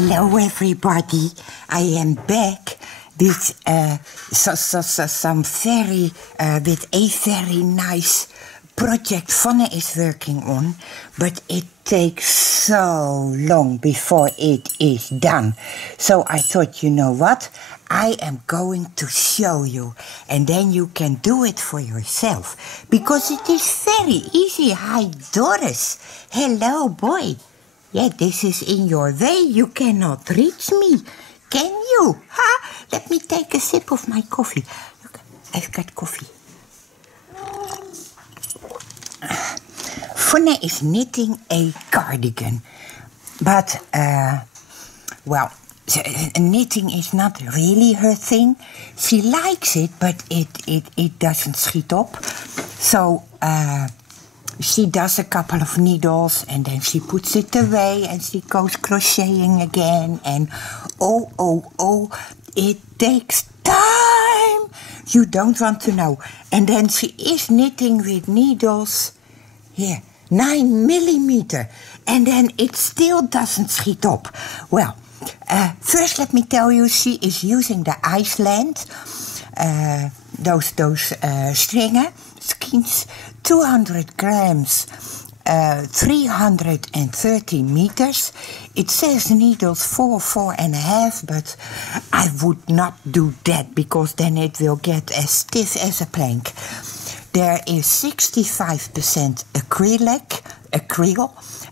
Hello, everybody. I am back with some very with a very nice project Vonne is working on, but it takes so long before it is done. So I thought, you know what? I am going to show you, and then you can do it for yourself, because it is very easy. Hi, Doris. Hello, boy. Yeah, this is in your way. You cannot reach me. Can you? Huh? Let me take a sip of my coffee. Look, I've got coffee. Vonne is knitting a cardigan. But, well, knitting is not really her thing. She likes it, but it doesn't schiet op. So, she does a couple of needles and then she puts it away and she goes crocheting again. And oh, it takes time. You don't want to know. And then she is knitting with needles, here, 9 millimeter. And then it still doesn't schiet op. Well, first let me tell you, she is using the Icelandic, those stringen, skeins, 200 grams, 330 meters. It says needles 4.5, but I would not do that because then it will get as stiff as a plank. There is 65% acrylic,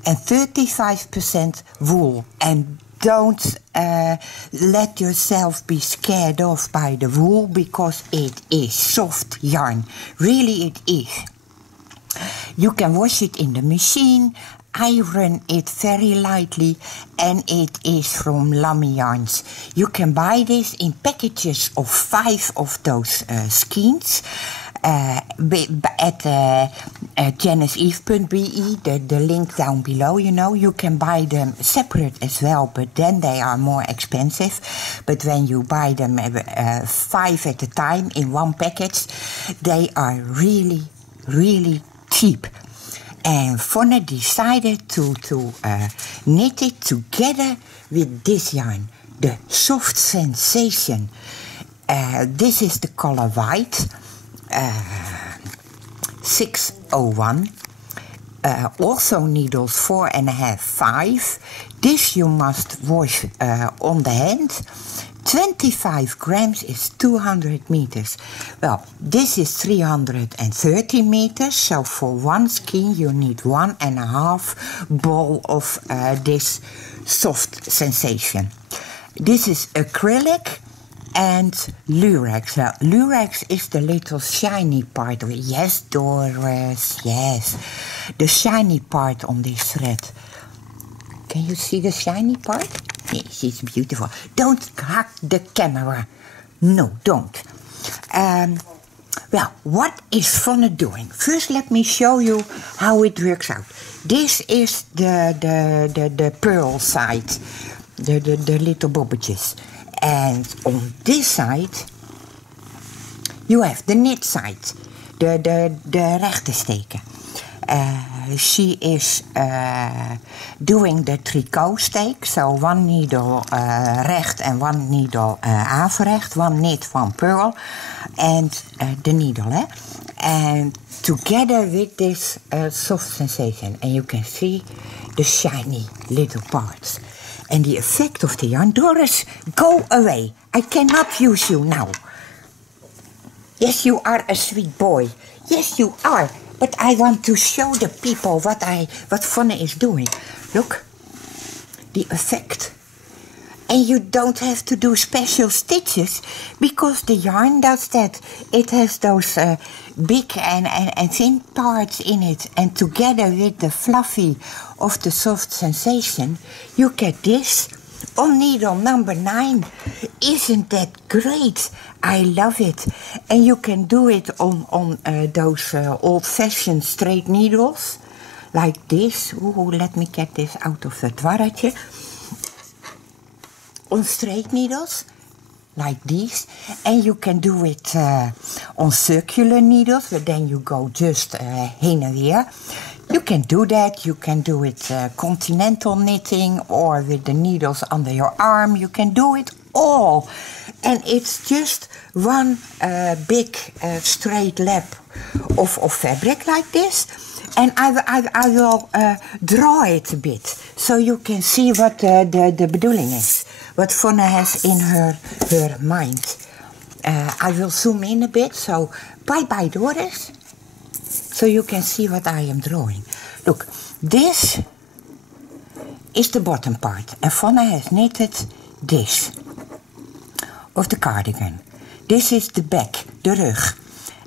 and 35% wool. And don't let yourself be scared off by the wool, because it is soft yarn. Really, it is. You can wash it in the machine, iron it very lightly, and it is from Lammy Yarns. You can buy this in packages of 5 of those skeins at janiceeve.be, the link down below, you know. You can buy them separate as well, but then they are more expensive. But when you buy them 5 at a time in one package, they are really, really cheap. And Vonne decided to knit it together with this yarn, the Soft Sensation. This is the color white, 601. Also needles 4.5, 5. This you must wash on the hand. 25 grams is 200 meters. Well, this is 330 meters, so for one skein you need 1.5 ball of this Soft Sensation. This is acrylic and lurex. Well, lurex is the little shiny part of it. Yes, Doris, yes. The shiny part on this thread. Can you see the shiny part? Yes, it's beautiful. Don't hack the camera. No, don't. Well, what is Vonne doing? First, let me show you how it works out. This is the pearl side, the little bobbetjes. And on this side, you have the knit side, de rechte steken. She is doing the tricot stake, so one needle recht and one needle averecht, one knit, one purl, and the needle, and together with this Soft Sensation, and you can see the shiny little parts. And the effect of the yarn. Doris, go away. I cannot use you now. Yes, you are a sweet boy. Yes, you are. But I want to show the people what Vonne is doing. Look, the effect. And you don't have to do special stitches, because the yarn does that. It has those big and thin parts in it, and together with the fluffy of the Soft Sensation, you get this on needle number 9. Isn't that great? I love it. And you can do it on those old-fashioned straight needles, like this. Ooh, let me get this out of the dwarretje. On straight needles, like these. And you can do it on circular needles, but then you go just heen and weer. You can do that. You can do it continental knitting or with the needles under your arm. You can do it all. And it's just one big straight lap of fabric like this. And I will draw it a bit so you can see what the bedoeling is. What Vonne has in her mind. I will zoom in a bit, so bye Doris. So you can see what I am drawing. Look, this is the bottom part. And Vonne has knitted this of the cardigan. This is the back, the rug.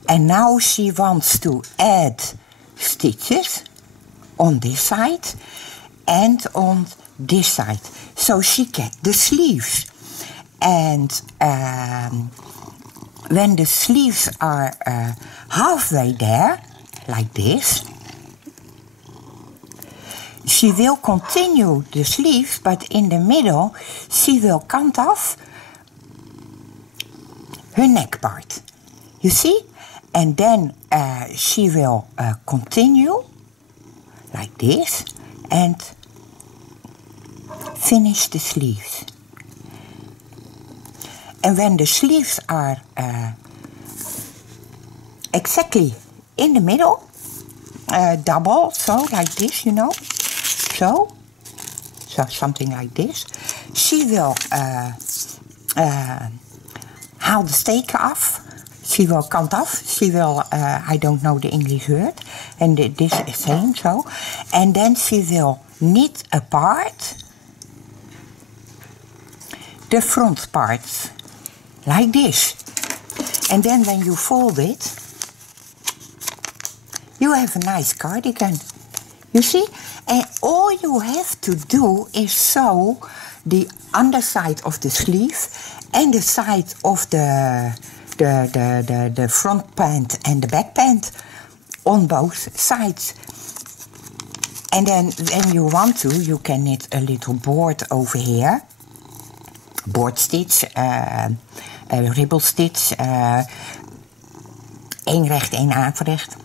And now she wants to add stitches on this side and on this side. So she gets the sleeves. And when the sleeves are halfway there, like this, she will continue the sleeves, but in the middle she will cut off her neck part. You see? And then she will continue like this and finish the sleeves. And when the sleeves are exactly in the middle, double, so like this, you know, so something like this, she will haal the steken af. She will cut off. She will, I don't know the English word, and this is same so. And then she will knit apart the front parts, like this. And then when you fold it, you have a nice cardigan. You see? And all you have to do is sew the underside of the sleeve and the side of the front pant and the back pant on both sides. And then when you want to, you can knit a little board over here. Board stitch, ribbel stitch, één recht, één averecht,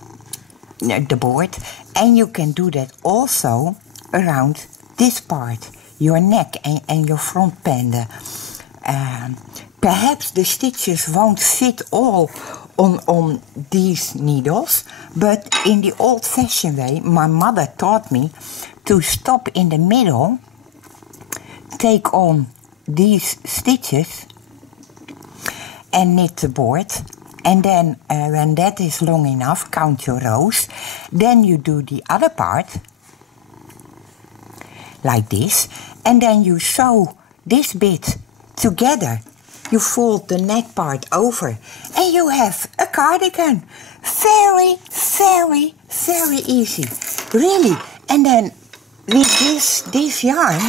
the board. And you can do that also around this part, your neck and your front pande. Perhaps the stitches won't fit all on these needles, but in the old-fashioned way, my mother taught me to stop in the middle, take on these stitches and knit the board. And then when that is long enough, count your rows. Then you do the other part, like this. And then you sew this bit together. You fold the neck part over. And you have a cardigan. Very, very, very easy. Really. And then with this yarn,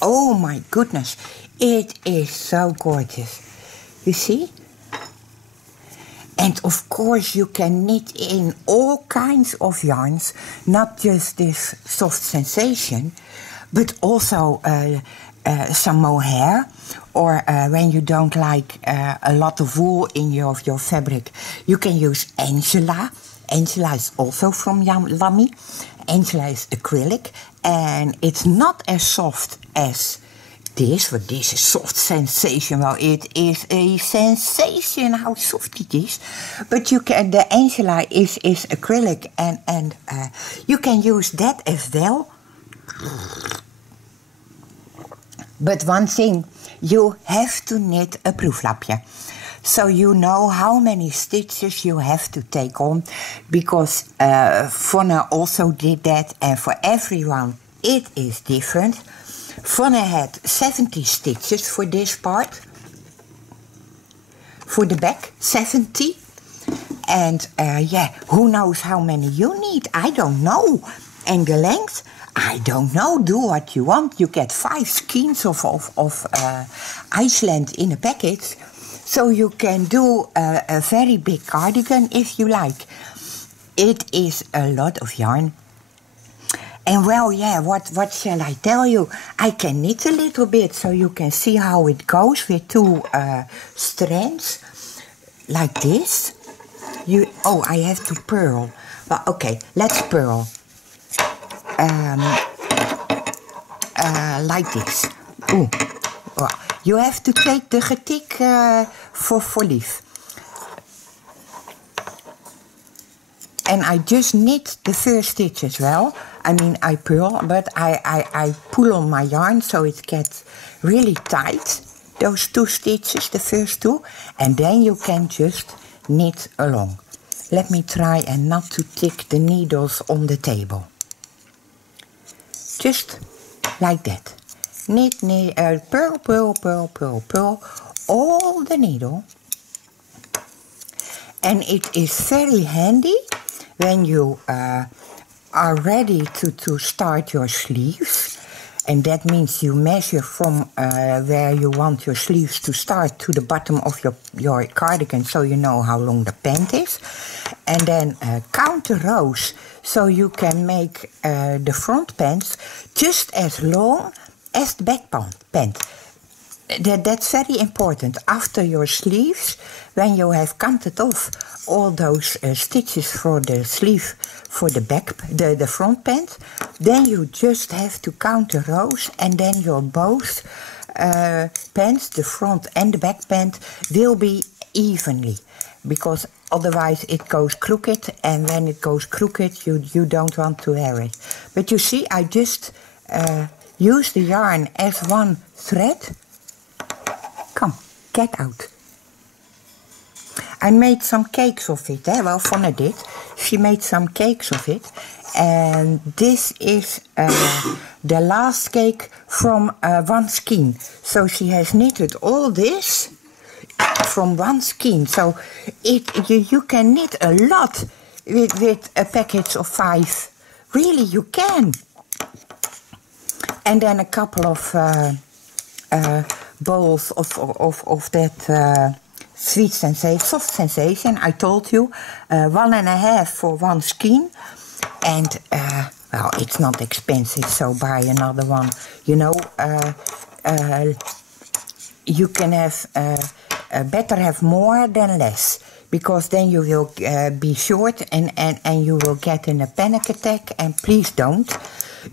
oh my goodness, it is so gorgeous. You see? And of course you can knit in all kinds of yarns, not just this soft sensation, but also some mohair, or when you don't like a lot of wool in your fabric, you can use Angela. Angela is also from Lamy. Angela is acrylic, and it's not as soft as this, but this is soft sensation. Well, it is a sensation how soft it is. But you can, the Angela is acrylic, and you can use that as well. But one thing, you have to knit a proeflapje. So you know how many stitches you have to take on, because Vonne also did that, and for everyone it is different. Vonne had 70 stitches for this part, for the back, 70. And yeah, who knows how many you need? I don't know. And the length, I don't know. Do what you want. You get 5 skeins of Iceland in a package. So you can do a very big cardigan if you like. It is a lot of yarn. And well, yeah, what shall I tell you? I can knit a little bit so you can see how it goes with 2 strands, like this. I have to purl. Well, okay, let's purl. Like this. Ooh. Well, you have to take the getik for lief. And I just knit the first stitch as well. I mean, I purl, but I pull on my yarn so it gets really tight. Those 2 stitches, the first 2. And then you can just knit along. Let me try and not to tick the needles on the table. Just like that. Knit, purl, purl, purl, purl, purl. All the needle. And it is very handy when you are ready to start your sleeves. And that means you measure from where you want your sleeves to start to the bottom of your cardigan, so you know how long the pant is. And then count the rows so you can make the front pants just as long as the back pant. That's very important. After your sleeves, when you have counted off all those stitches for the sleeve, for the back, the front pant, then you just have to count the rows, and then your both pants, the front and the back pant, will be evenly, because otherwise it goes crooked, and when it goes crooked, you don't want to wear it. But you see, I just use the yarn as one thread. Come, get out. I made some cakes of it, well, Vanna did. She made some cakes of it. And this is the last cake from one skein. So she has knitted all this from one skein. So you can knit a lot with a package of 5. Really, you can. And then a couple of bowls of that sweet sensation, soft sensation. I told you, 1.5 for one skein, and well, it's not expensive, so buy another one. You know, you can have better have more than less, because then you will be short and you will get in a panic attack. And please don't.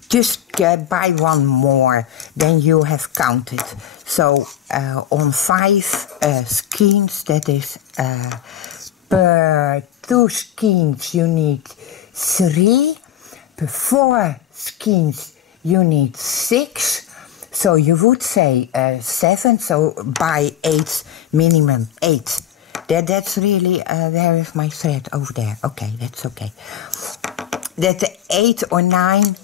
Just buy one more than you have counted. So on 5 skeins, that is per 2 skeins you need 3. Per 4 skeins you need 6. So you would say 7. So buy 8, minimum 8. That's really, where is my thread? Over there. Okay, that's okay. That 8 or 9.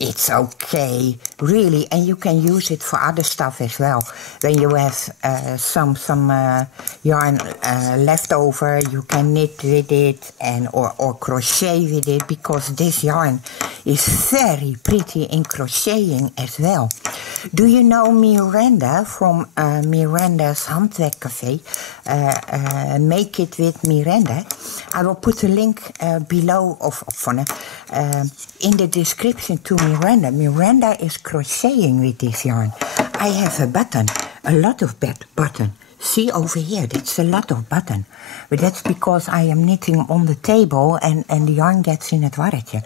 It's okay, really, and you can use it for other stuff as well. When you have some yarn left over, you can knit with it or crochet with it, because this yarn is very pretty in crocheting as well. Do you know Miranda from Miranda's Handwerk Café? Make it with Miranda. I will put a link below in the description to Miranda. Miranda is crocheting with this yarn. I have a button, a lot of button. See over here, that's a lot of button. But that's because I am knitting on the table and the yarn gets in het warretje.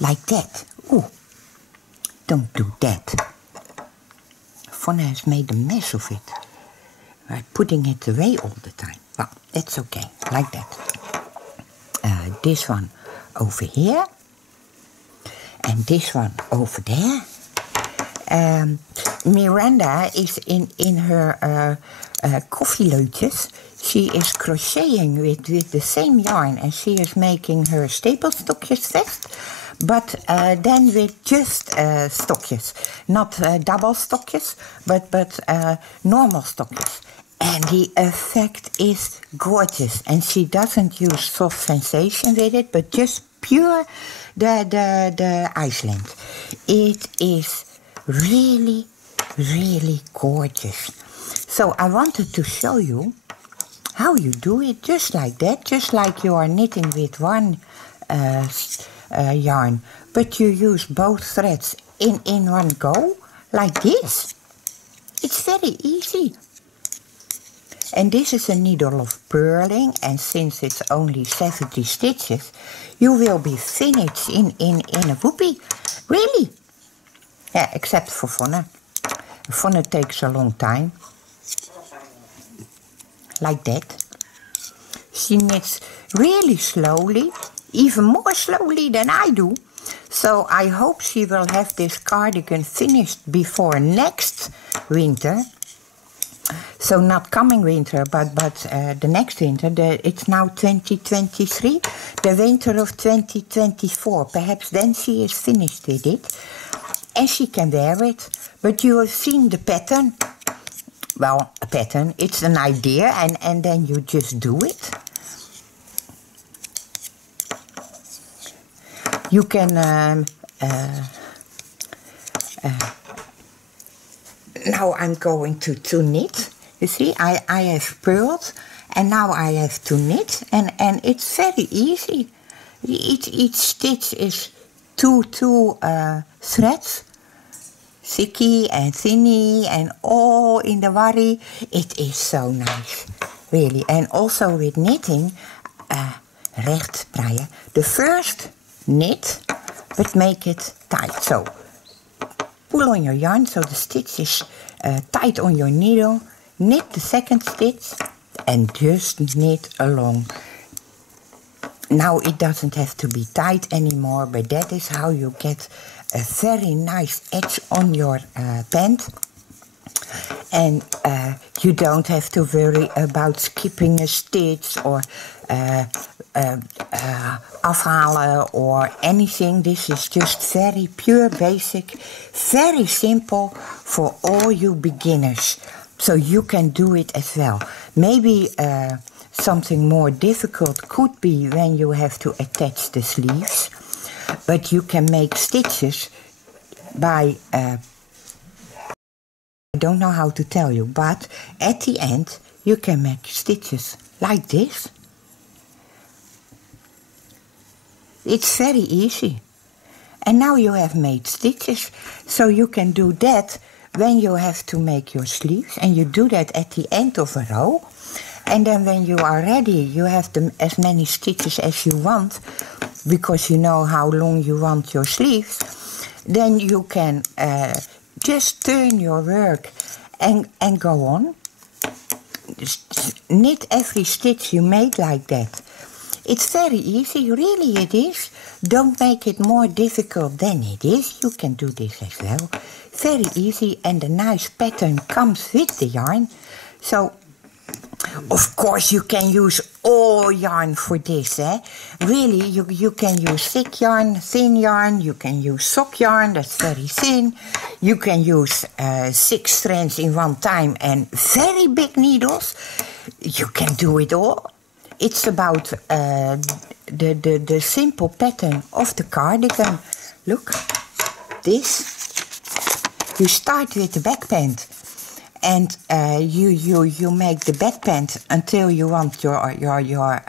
Like that. Ooh, don't do that. Vanna has made a mess of it by putting it away all the time. Well, that's okay, like that. This one over here. And this one over there. Miranda is in her koffieleutjes. She is crocheting with the same yarn, and she is making her stapelstokjes vest, but then with just stokjes, not double stokjes, but normal stokjes. And the effect is gorgeous. And she doesn't use soft sensation with it, but just pure the Iceland. It is really, really gorgeous. So I wanted to show you how you do it, just like that, just like you are knitting with one yarn, but you use both threads in one go, like this. It's very easy. And this is a needle of purling, and since it's only 70 stitches, you will be finished in a whoopie. Really? Yeah, except for Vonne. Vonne takes a long time. Like that. She knits really slowly, even more slowly than I do. So I hope she will have this cardigan finished before next winter. So not coming winter, but the next winter. It's now 2023, the winter of 2024. Perhaps then she is finished with it. And she can wear it. But you have seen the pattern. Well, a pattern, it's an idea, and then you just do it. You can now I'm going to knit. You see, I have purled, and now I have to knit, and it's very easy. Each stitch is two threads, thicky and thinny, and all in the worry. It is so nice, really. And also with knitting, recht breien. The first knit, but make it tight. So pull on your yarn so the stitch is tight on your needle. Knit the second stitch and just knit along. Now it doesn't have to be tight anymore, but that is how you get a very nice edge on your band. And you don't have to worry about skipping a stitch or afhalen or anything. This is just very pure, basic, very simple for all you beginners. So you can do it as well. Maybe something more difficult could be when you have to attach the sleeves. But you can make stitches by... I don't know how to tell you, but at the end you can make stitches like this. It's very easy. And now you have made stitches, so you can do that when you have to make your sleeves, and you do that at the end of a row. And then when you are ready, you have as many stitches as you want, because you know how long you want your sleeves. Then you can just turn your work and go on. Just knit every stitch you made like that. It's very easy, really it is. Don't make it more difficult than it is. You can do this as well. Very easy, and the nice pattern comes with the yarn. So, of course, you can use all yarn for this, eh? Really, you can use thick yarn, thin yarn, you can use sock yarn, that's very thin. You can use 6 strands in one time and very big needles. You can do it all. It's about the simple pattern of the cardigan. Look, this. You start with the back band, and you make the back band until you want your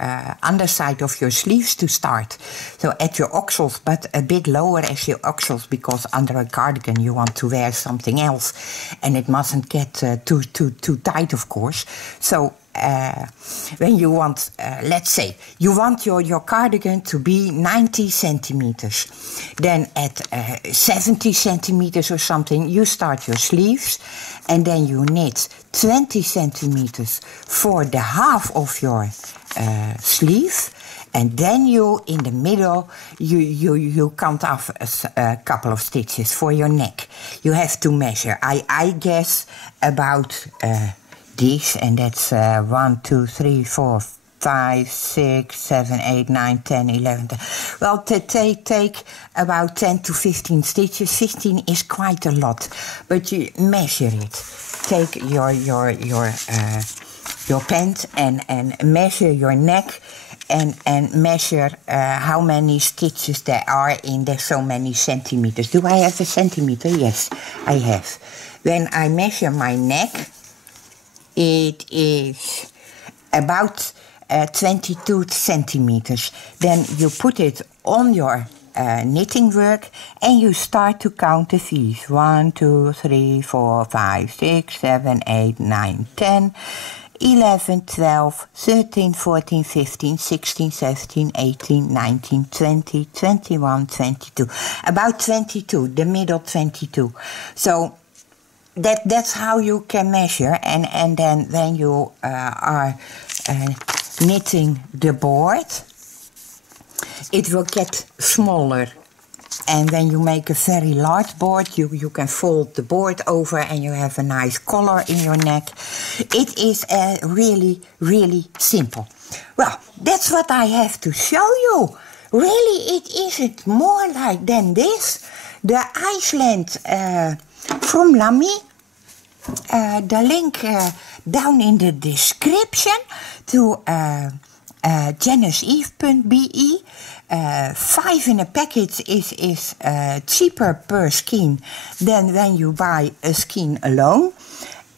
underside of your sleeves to start. So at your oxels, but a bit lower as your oxels, because under a cardigan you want to wear something else, and it mustn't get too tight, of course. So when you want, let's say, you want your cardigan to be 90 centimeters. Then at 70 centimeters or something, you start your sleeves, and then you knit 20 centimeters for the half of your sleeve. And then you, in the middle, you count off a couple of stitches for your neck. You have to measure. I guess about... this, and that's 1, 2, 3, 4, 5, 6, 7, 8, 9, 10, 11. Well, take about 10 to 15 stitches. 15 is quite a lot, but you measure it. Take your band and measure your neck, and measure how many stitches there are in there, so many centimeters. Do I have a centimeter? Yes, I have. When I measure my neck, it is about 22 centimeters. Then you put it on your knitting work, and you start to count the V's. 1, 2, 3, 4, 5, 6, 7, 8, 9, 10. 11, 12, 13, 14, 15, 16, 17, 18, 19, 20, 21, 22. About 22, the middle 22. So that's how you can measure. And then when you are knitting the board, it will get smaller. And when you make a very large board, you can fold the board over and you have a nice collar in your neck. It is really, really simple. Well, that's what I have to show you. Really, it isn't more like than this. The Iceland from Lamy. The link down in the description to janiceeve.be. 5 in a package is cheaper per skein than when you buy a skein alone.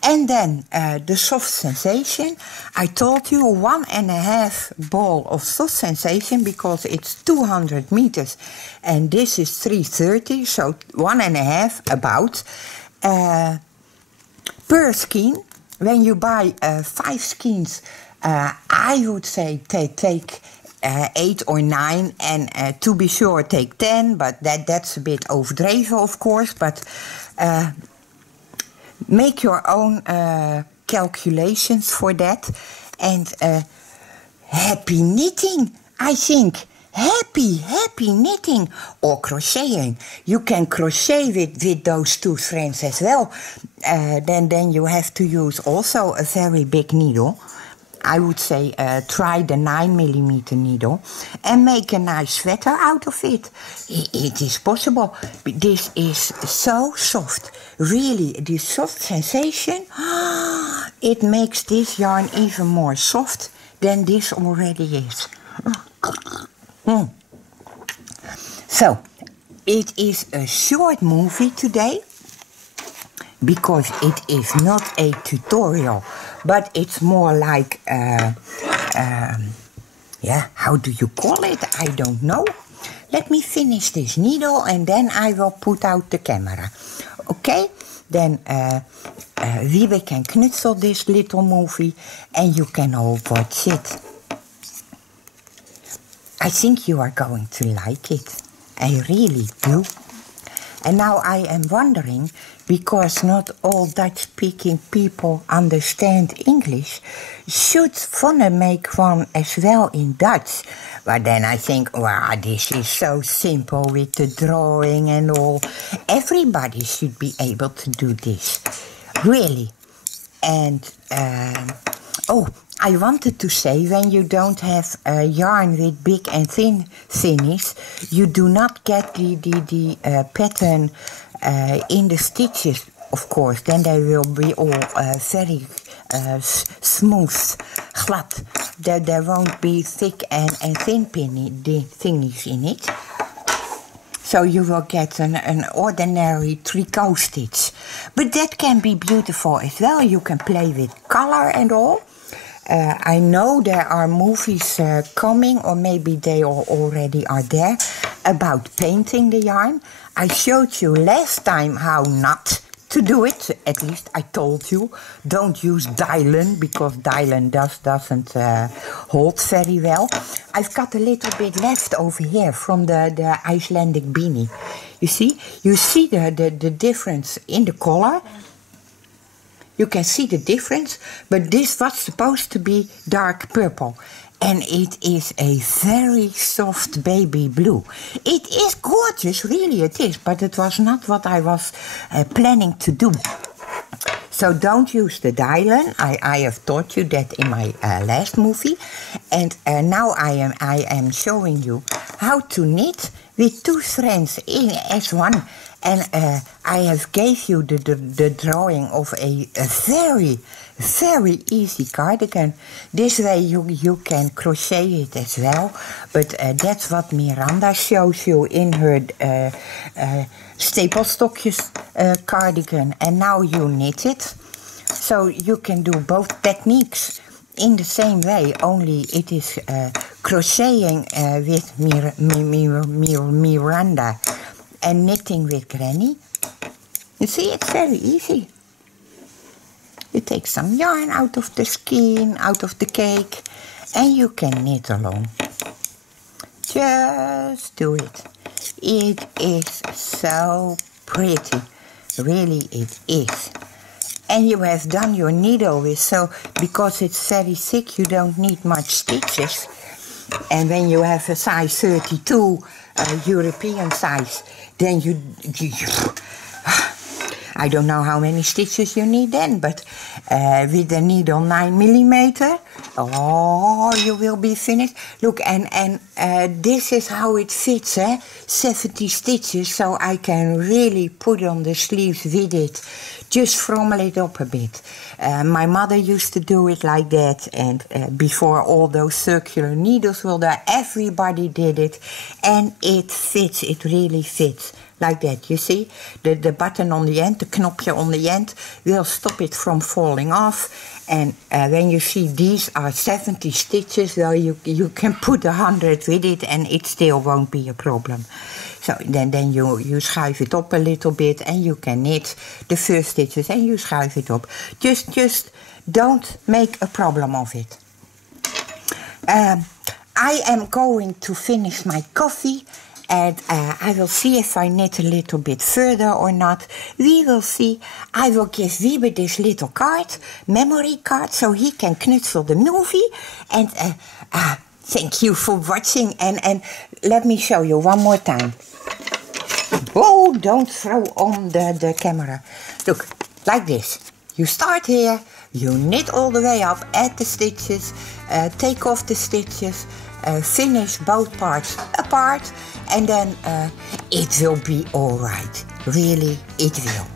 And then the soft sensation. I told you 1.5 ball of soft sensation because it's 200 meters and this is 330, so 1.5 about per skein. When you buy 5 skeins, I would say take 8 or 9, and to be sure take 10, but that's a bit overdreven, of course. But make your own calculations for that. And happy knitting, I think. Happy knitting or crocheting. You can crochet with those 2 strands as well. Then you have to use also a very big needle. I would say try the 9mm needle and make a nice sweater out of it. It is possible. This is so soft. Really, this soft sensation, it makes this yarn even more soft than this already is. So, it is a short movie today because it is not a tutorial. But it's more like, how do you call it? I don't know. Let me finish this needle and then I will put out the camera. Okay? Then Wiebe can knutsel this little movie and you can all watch it. I think you are going to like it. I really do. And now I am wondering, because not all Dutch-speaking people understand English, should Vonne make one as well in Dutch? But then I think, wow, this is so simple with the drawing and all. Everybody should be able to do this, really. And, I wanted to say, when you don't have yarn with big and thin thinnies, you do not get the pattern in the stitches, of course. Then they will be all very smooth, glad. There won't be thick and thin thinnies in it. So you will get an ordinary tricot stitch. But that can be beautiful as well. You can play with color and all. I know there are movies coming, or maybe they already are there, about painting the yarn. I showed you last time how not to do it. At least I told you. Don't use Dylan, because Dylan doesn't hold very well. I've got a little bit left over here from the Icelandic beanie. You see the difference in the color. You can see the difference, but this was supposed to be dark purple. And it is a very soft baby blue. It is gorgeous, really it is, but it was not what I was planning to do. So don't use the Dylan. I have taught you that in my last movie. And now I am showing you how to knit with 2 strands in as one. And I have gave you the drawing of a very, very easy cardigan. This way you can crochet it as well. But that's what Miranda shows you in her stapelstokjes cardigan. And now you knit it. So you can do both techniques in the same way, only it is crocheting with Miranda and knitting with Granny. You see, it's very easy. You take some yarn out of the skin, out of the cake, and you can knit along. Just do it. It is so pretty. Really, it is. And you have done your needle with, so because it's very thick, you don't need much stitches. And when you have a size 32 European size, then you I don't know how many stitches you need then, but with the needle 9mm, oh, you will be finished. Look, and this is how it fits, 70 stitches, so I can really put on the sleeves with it. Just frommel it up a bit. My mother used to do it like that, and before all those circular needles were there, everybody did it, and it fits, it really fits. Like that, you see? The button on the end, the knopje on the end, will stop it from falling off. And when you see these are 70 stitches, well, you can put 100 with it and it still won't be a problem. So then you schuif it up a little bit and you can knit the first stitches and you schuif it up. Just don't make a problem of it. I am going to finish my coffee. And I will see if I knit a little bit further or not. We will see. I will give Wiebe this little card, memory card, so he can knutsel the movie. And thank you for watching. And let me show you one more time. Oh, don't throw on the camera. Look, like this. You start here, you knit all the way up at the stitches, take off the stitches, finish both parts apart, and then it will be all right. Really, it will.